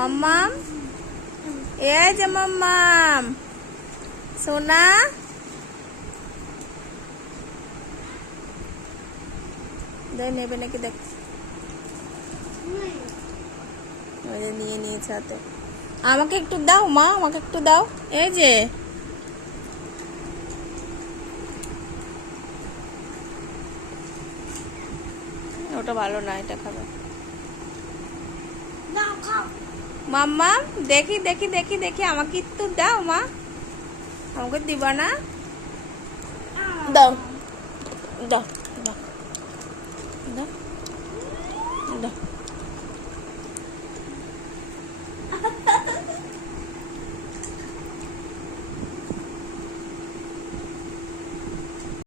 মাম্মাম, এই যে মাম্মাম সোনা, নেবে নাকি দেখ, নিয়ে নিয়েছে হাতে। আমাকে একটু দাও মা, আমাকে একটু দাও। এই যে ওটা ভালো না, এটা খাবে। মাম্মা দেখি দেখি দেখি দেখি, আমাকে একটু দাও মা, আমাকে দিবা না? দাও দাও দাও দাও দাও।